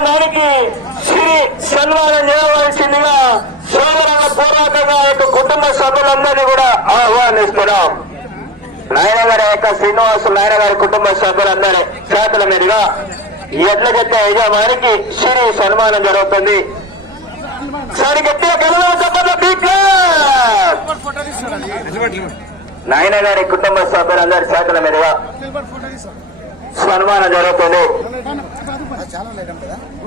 యజమానికి శ్రీ సన్మానం చేయవలసిందిగా సోదరుల పోరాటంగా యొక్క కుటుంబ సభ్యులందరినీ కూడా ఆహ్వానిస్తున్నాం. నాయన గారి యొక్క శ్రీనివాసు నాయన గారి కుటుంబ సభ్యులందరి చేతుల మీదుగా ఎడ్ల గట్ట యజమానికి శ్రీ సన్మానం జరుగుతుంది. సరి గట్టిగా కలవ చెప్పండి నాయన గారి కుటుంబ సభ్యులందరి చేతుల మీదుగా సన్మానం జరుగుతుంది.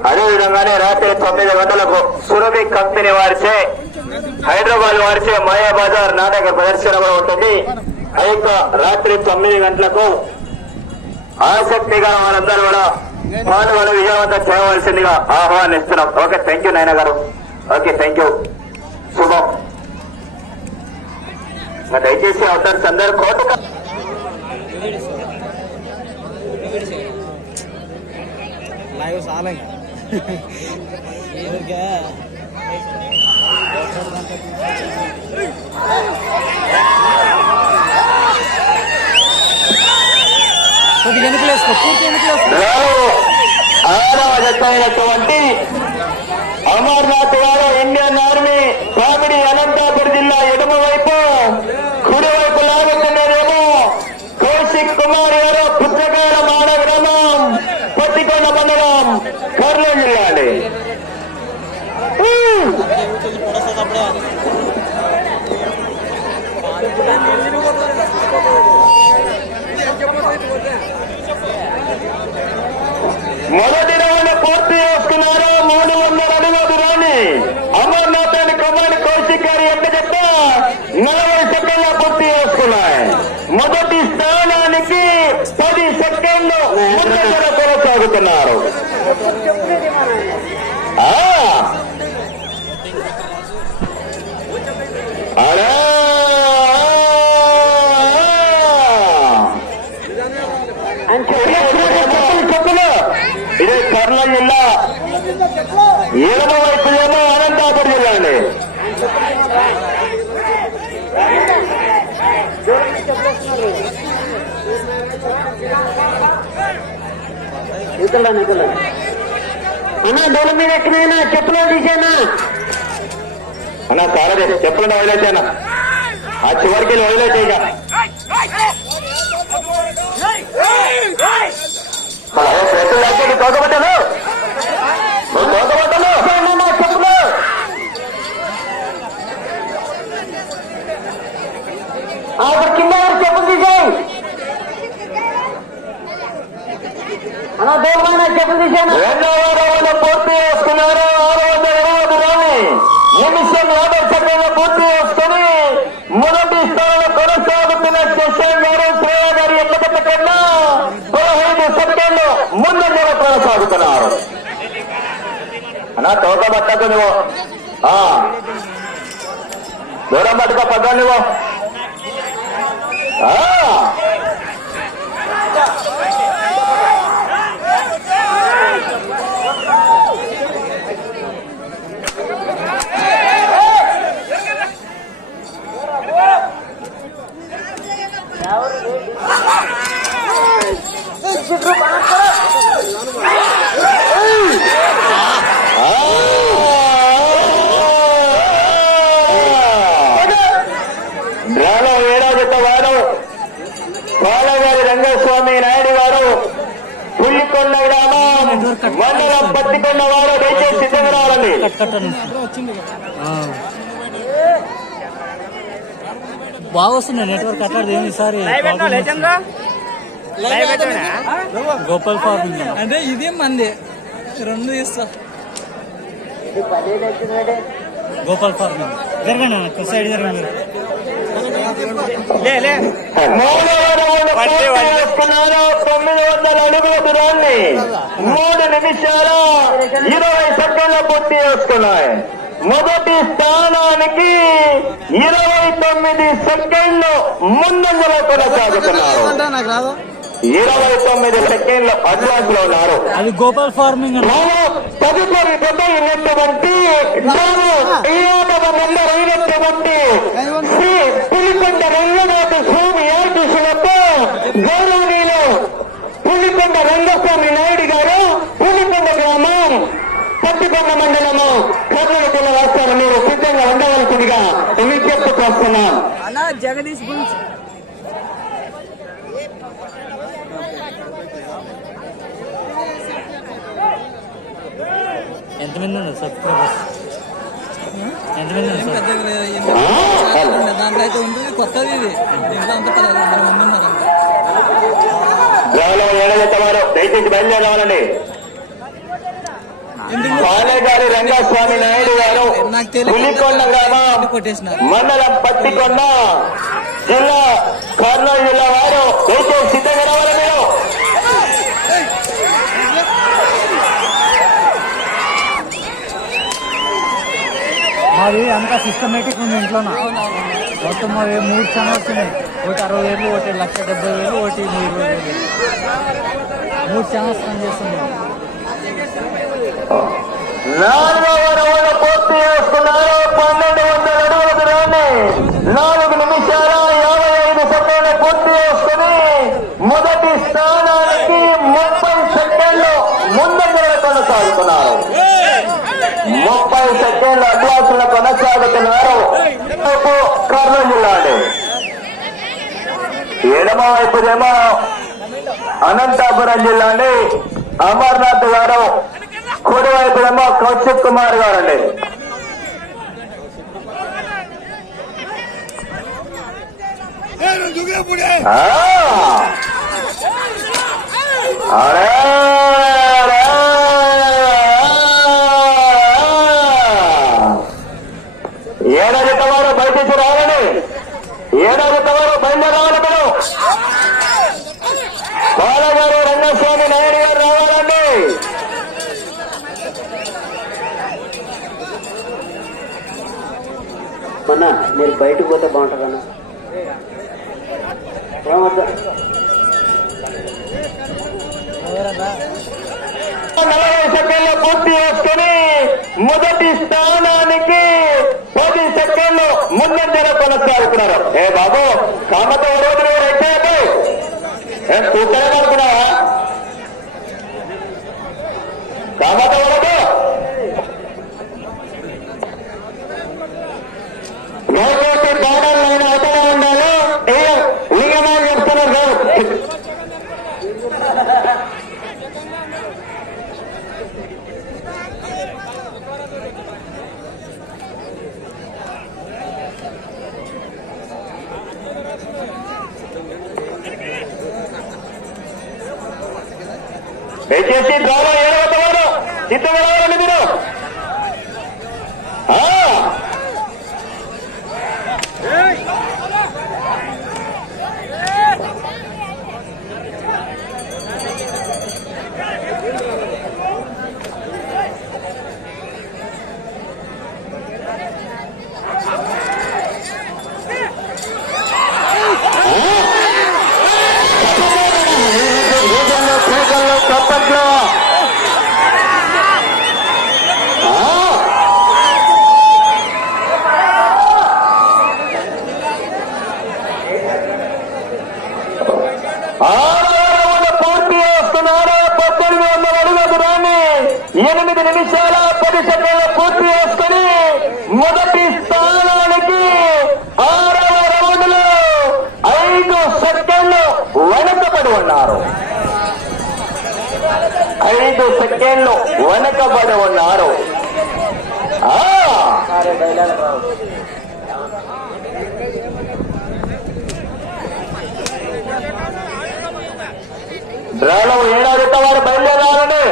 అదేవిధంగానే రాత్రి తొమ్మిది గంటలకు సురభి కంపెనీ వారిచే హైదరాబాద్ వారిచే మాయా బజార్ నాటక ప్రదర్శన కూడా ఉంటుంది. ఆ యొక్క రాత్రి తొమ్మిది గంటలకు ఆసక్తిగా వారందరూ కూడా పాల్గొని విజయవంతం చేయవలసిందిగా ఆహ్వానిస్తున్నాం. ఓకే థ్యాంక్ యూ నాయన గారు. ఓకే థ్యాంక్ యూ శుభం. దయచేసి అవుతారు అందరు కోట சாலைங்க இருக்க కొద్దిగా ఎన్నికలు వేసుకో పూర్తి ఎన్నికలు అమర్నాథ్ వారు ఇండియన్ ఆర్మీ కామెడీ అనంతరం నలభై సెకండ్ల పూర్తి చేసుకున్నాయి. మొదటి స్థానానికి పది సెకండ్లు ముందంజలో కొనసాగుతున్నారు. ఇదే కర్నూలు జిల్లా. ఎడమ వైపు ఏమో అనంతాపురం జిల్లా అండి. అన్నా డోల మీద ఎక్కినైనా చెప్పులు తీసానా అన్నా సారదే చెప్పులను వదిలేసానా ఆ చివరికి వదిలేసేయగా తోకబట్టలు తోకబట్టలు చెప్పులు అక్కడ కింద ఎవరు చెప్పులు తీసాయి అలా దూరమైన చెప్పులు తీసాను రెండవ రౌండ్ పూర్తి చేసుకున్నారు ఆరు వందల ఇరవై దూరాన్ని నిమిషం యాభై సెకండ్లు పూర్తి చేసుకుని మొదటి స్థానంలో కొనసాగుతున్న శశాంక్ గారు శ్రేయ గారి ఎక్కడెక్క కన్నా పదహైదు సెకండ్లు ముందంజలో కొనసాగుతున్నారు అన్నా తోట పట్టకు నువ్వు ఆ. దూరం పట్టుకో పడ్డా నువ్వు ఆ. డ్రాలో ఏడాదితో వారు బాలగారి రంగస్వామి నాయుడు గారు పుల్లికొండ గ్రామం పత్తికొండ వారు దయచేసి సిద్ధంగా రావాలండి బాగా వస్తున్నాయి నెట్వర్క్ అట్లాంటి ఏమి ఈసారి? గోపాల్ ఫార్మింగ్ అంటే ఇదే మంది. రెండు తీస్తా గోపాల్ ఫార్మింగ్ జరగండి సైడ్ జరగండి మూడవ రౌండ్ పూర్తి చేసుకున్నారు తొమ్మిది వందల అడుగుల దూరాన్ని మూడు నిమిషాల ఇరవై సెకండ్ల పూర్తి చేసుకున్నాయి. మొదటి స్థానానికి ఇరవై తొమ్మిది సెకండ్లు ముందంజలో కొనసాగుతున్నారు. ఇరవై తొమ్మిది సెకండ్లు అడ్వాన్స్లో ఉన్నారు. అది గోపాల్ ఫార్మింగ్ తదుపరి దెబ్బ మెంబర్ అయినటువంటి శ్రీ పులికొండ రంగనాథ స్వామి ఆశీస్సులతో గౌరవనీయులు పులికొండ రంగస్వామి నాయుడు గారు పులికొండ గ్రామం పట్టికొండ మండలము కర్నూలు జిల్లా రాష్ట్రాలు మీరు సిద్ధంగా ఉండవలసిందిగా విజ్ఞప్తి చేస్తున్నాం అన్నా జగదీష్ గురించి ఎంతమంది ఉన్నారు సబ్స్క్రైబర్స్? ఎంతమంది ఉన్నారు. దాంట్లో అయితే ఉంటుంది కొత్తది ఇది. దీంట్లో అంతా పదహారు వందల మంది ఉన్నారు దయచేసి బయలుదేరాలండి బాలగారి రంగస్వామి నాయుడు గారు. పులికొండ గ్రామం కొట్టేసినారు. మండలం పట్టికొండ జిల్లా కర్నూలు జిల్లా వారు దయచేసి సిద్ధంగా రావాలి మీరు? మాది అంతా సిస్టమేటిక్ ఉంది ఇంట్లోన? మొత్తం మాది మూడు ఛానల్స్ ఉన్నాయి. ఒకటి అరవై వేలు ఒకటి లక్ష డెబ్బై వేలు ఒకటి మూడు వేలు. మూడు ఛానల్స్ పనిచేస్తున్నాయి నాలుగవ రౌండ్ పూర్తి చేసుకున్నారు పన్నెండు వందల అడుగుల దూరాన్ని నాలుగు నిమిషాల యాభై ఐదు సెకండ్లు పూర్తి చేసుకుని మొదటి స్థానానికి ముప్పై సెకండ్లు ముందంజలు కొనసాగుతున్నారు ముప్పై సెకండ్ల కొనసాగుతున్నారు కర్నూలు జిల్లా అండి ఎడమ వైపుదేమో అనంతపురం జిల్లా అండి అమర్నాథ్ గారు కుడి వైపుదేమో కౌశిక్ కుమార్ గారు అండి ఆ. అరే, అరే, ఏడాది వారు బయటికి రావాలని ఏడాది వారు బయలుదేరావాలి మనం బాలగారు రంగస్వామి నాయుడు గారు రావాలండి. మొన్న మీరు బయటకు పోతే బాగుంటుందన్న ఏమొద్దా నలభై సెకండ్లు పూర్తి చేసుకుని మొదటి స్థానానికి ముందంజల కొనసాగుతున్నారు ఏ బాబు కామతో రోజు రైతే ఏ కూర్చోలేదు అనుకున్నావా కామతో రోజు నోటి బాణాలు నేను అవతల ఉండాలి ఏ నియమాలు చెప్తున్నారు దయచేసి డ్రామా ఏడవద్దవారు సిద్ధంగా రావాలండి మీరు ఆ. ఈగల్లో పీకల్లో చప్పట్లో ఆ. ఆరవ పూర్తి చేస్తున్నారు? పద్దెనిమిది వందల అడుగుల దూరాన్ని ఎనిమిది నిమిషాల పది సెకండ్లు పూర్తి చేసుకుని మొదటి స్థానానికి ఆరవ రౌండ్లో ఐదు సెకండ్లు వెనకబడి ఉన్నారు. ఐదు సెకండ్లు వెనకబడి ఉన్నారు. ఆ సరే వారు బయలుదేరాలని.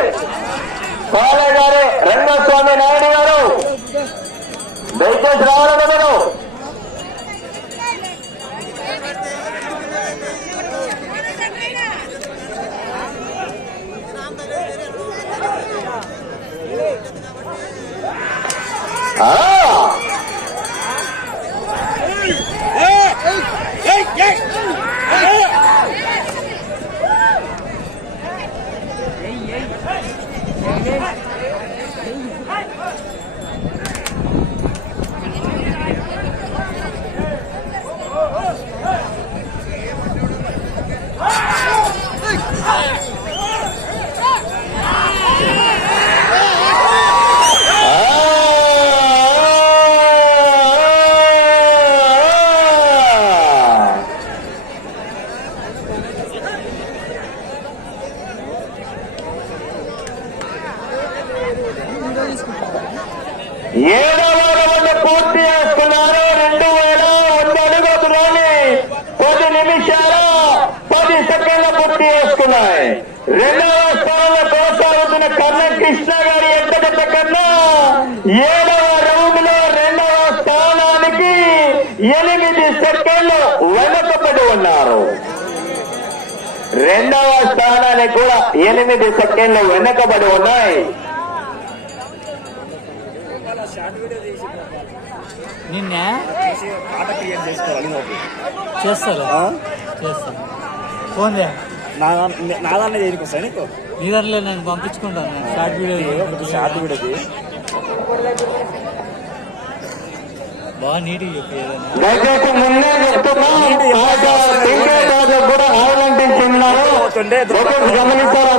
పాలే గారి రంగస్వామి నాయుడు గారు. దయచేసి రావాలని మీరు Ah! కొనసాగుతున్న కర్ణ కృష్ణ గారి ఎంతకంత కన్నా ఏడవ రౌండ్లో రెండవ స్థానానికి ఎనిమిది సెకండ్లు వెనుకబడి ఉన్నారు. రెండవ స్థానానికి కూడా ఎనిమిది సెకండ్లు వెనుకబడి ఉన్నాయి. నిన్నే చేస్తారు. చేస్తాను ఫోన్ చేయ. నా దాన్ని దేనికి వస్తాయి నీకు? నీ దాంట్లో నేను పంపించుకుంటాను నేను షార్ట్ వీడియో షార్ట్ బాగా నీట్గా చెప్పి దయచేసి ముందే కూడా ఆవలంటించున్నారు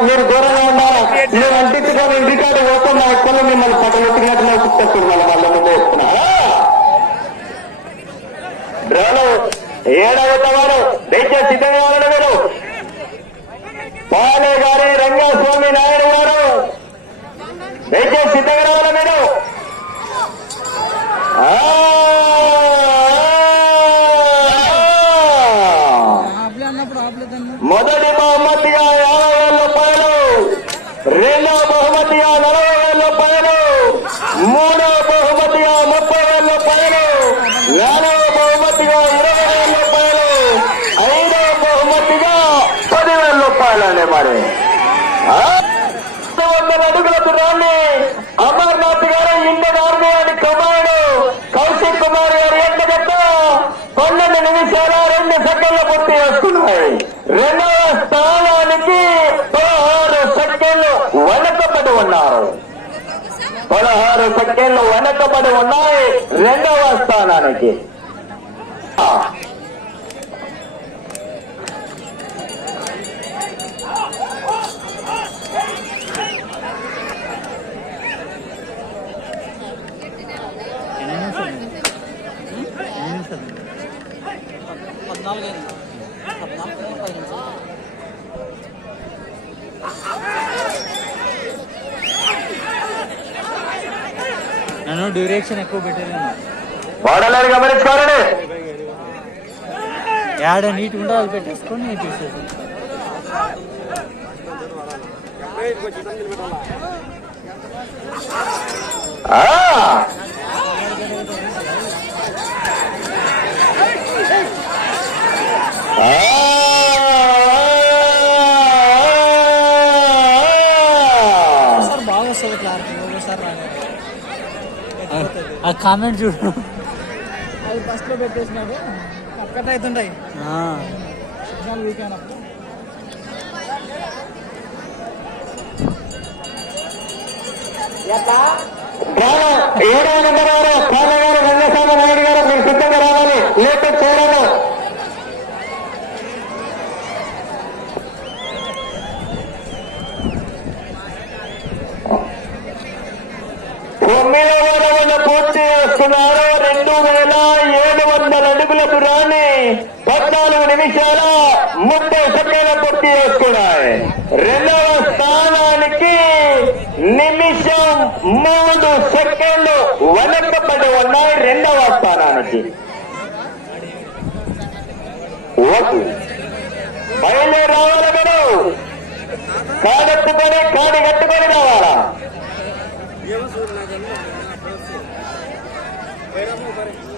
మీరు దూరంగా మీరు అంటించుకొని రికార్డు ఓపెన్ నా మిమ్మల్ని వాళ్ళ ముందే దయచేసి సిద్ధంగా ఉన్నాడు మీరు పాలే గారి రంగస్వామి నాయుడు గారు దయచేసి సిద్ధంగా రావాలి మీరు ఆపలే అన్నప్పుడు ఆపలేదన్న మొదటి బహుమతిగా యాభై వేల రూపాయలు రెండవ బహుమతిగా నలభై వేల రూపాయలు మూడవ బహుమతిగా ముప్పై వేల రూపాయలు నాలుగవ బహుమతిగా ఇరవై వేల రూపాయలు ఐదవ బహుమతిగా పదివేల రూపాయలు వందల అడుగుల దూరాన్ని అమర్నాథ్ గారు ఇండియన్ ఆర్మీ అని కుమారుడు కౌశిక్ కుమార్ గారు ఎంత చెప్తా పన్నెండు నిమిషాల రెండు సెకండ్లు పూర్తి చేసుకున్నాయి రెండవ స్థానానికి పదహారు సెకండ్లు వెనకబడి ఉన్నారు. పదహారు సెకండ్లు వెనకబడి ఉన్నాయి. రెండవ స్థానానికి ఆ. ఎన్ని నిమిషాలు ఎన్ని నిమిషాలు పద్నాలుగు అయింది పద్నాలుగు పది నిమిషాలు నన్ను డ్యూరేషన్ ఎక్కువ పెట్టాను వాడలేరు గమనించుకోవాలండి యాడ నీట్ ఉంటే అది పెట్టేసుకొని తీసేసి ఆ! సార్ బాగా వస్తుంది క్లారిటీ ఒకసారి రాలేదు ఆ కామెంట్ చూడు. అది ఫస్ట్లో పెట్టేసినాడు. కట్ అవుతుంటాయి. ఆ, సిగ్నల్ వీక్ అయినప్పుడు ఏడవ నెంబర్ వారు కామగారు రంగస్వామి నాయుడు గారు మీరు సిద్ధంగా రావాలి. లేక చూడను తొమ్మిదవ రౌండ్ పూర్తి చేస్తున్నారు రెండు వేల ఏడు వందల అడుగుల రాని పద్నాలుగు నిమిషాల ముప్పై సెకండ్ల పూర్తి చేసుకున్నాయి. రెండవ స్థానానికి నిమిషం మూడు సెకండ్లు వెనకబడి ఉన్నాయి రెండవ స్థానానికి. బయలుదేరి రావాలి మీరు. కాడెత్తుకొని కాడి కట్టుకొని రావాలా? আপনার